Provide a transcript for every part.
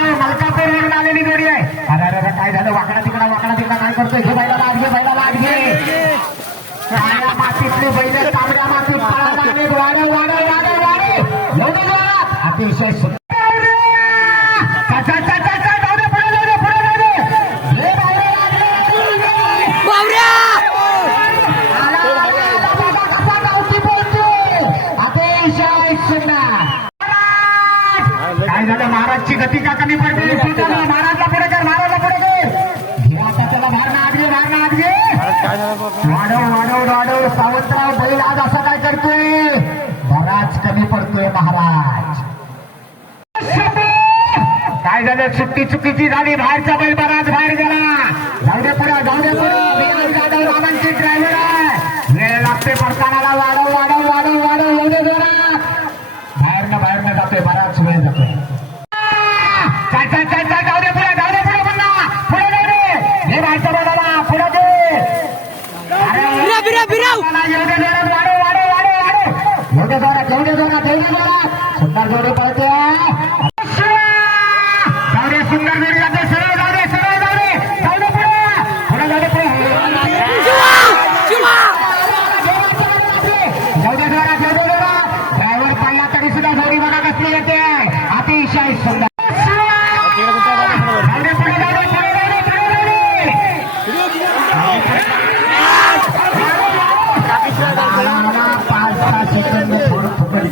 घाटावर मलकापूर वरून आलेली जोडी आहे अरे अरे काय झालं? वाकडा तिकडा वाकडा तिकडा काय करतोय? हे बैला लाग घे बैला लाग घे काळ्या मातीतले बैल तांबड्या मातीत पळायला वाडे वाडे वाडे वाडे. एवढे जोरात. अतिशय सुंदर. सावंतराव बैल आज असा काय करतोय? बराच कमी पडतोय महाराज. काय झालं? सुट्टी चुकीची झाली. बाहेरचा बैल बराच बाहेर गेला. जाऊ दे पुढे जाऊ दे पुढे. ड्रायव्हर आहे. वेळ लागते पडताना. దౌడే దొంగ దౌడే సుందర్ దౌడే పడితే దౌడే సుందర్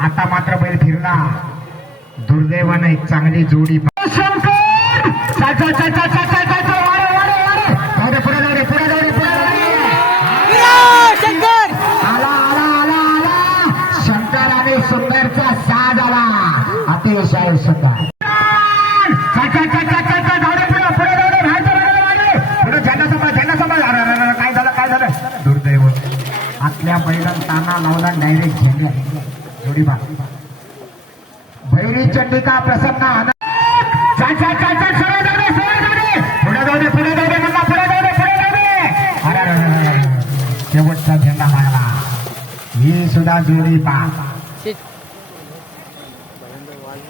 आता मात्र बैल फिरला दुर्दैवाने एक चांगली जोडी शंकर आणि आला काय झालं काय झालं दुर्दैव आपल्या बैलांना ताना लावला डायरेक्ट झेंडा भैरी चंडिका प्रसन्न शेवटचा झेंडा मारला. ही सुद्धा जोडी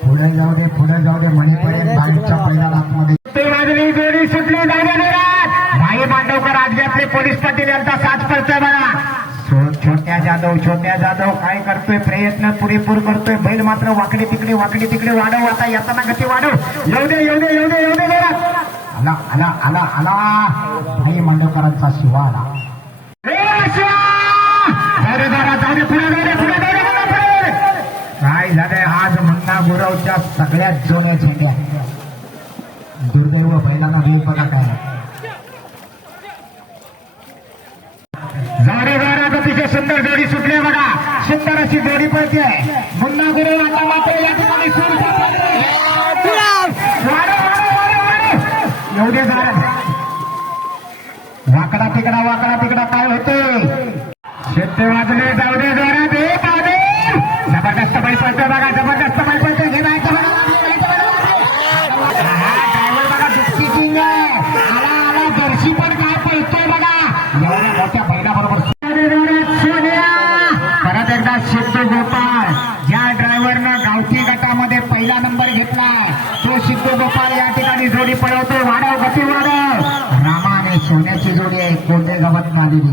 पुढे जाऊ दे पुढे जाऊ दे मणिपर्यंत बाईच्या पहिल्या लाखमध्ये. जोडी सुटली जाऊ दे भाई मांडवकर आजगातले पोलीस पाटील यांचा साथ करतोय छोट्या जाधव छोट्या जाधव काय करतोय? प्रयत्न पुरेपूर करतोय. बैल मात्र वाकडे तिकडे वाकडे तिकडे वाढव आता येताना गती वाढव. येऊ दे येऊ दे येऊ दे येऊ दे आला आला आला आला. भाई मांडवकरांचा शिवा आला. काय झालंय? आज मुन्ना गुरवच्या सगळ्यात जुन्या झेंड्या. दुर्दैव बैलांना वेळ बघा काय जाडे जाड्यात अतिशय सुंदर जोडी सुटली बघा. सुंदर अशी जोडी पळते मुन्ना गुरव आता मात्र या ठिकाणी सूर. एवढे वाकडा तिकडा वाकडा तिकडा काय होतोय? शेते वाजले जाऊ दे. पहिला नंबर घेतला. तो सिद्धू गोपाल या ठिकाणी जोडी पळवतो. वाढव गती वाढव. रामाने सोन्याची जोडी आहे. कोणत्या गवत मारलेली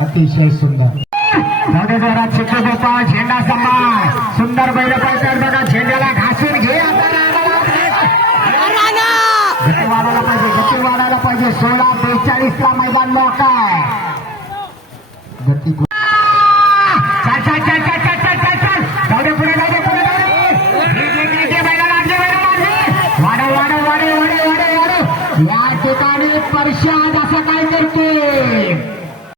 अतिशय सुंदर. जोरात शिक्षक गोपाळ झेंडा सांभाळ सुंदर बैल पळतात बघा झेंड्याला घासून घे गती वाढायला पाहिजे गती वाढायला पाहिजे. सोळा बेचाळीस ला मैदान आहे. गती वाढव वाढव वाढव वाढव वाढव. या ठिकाणी परशाद असं काय करते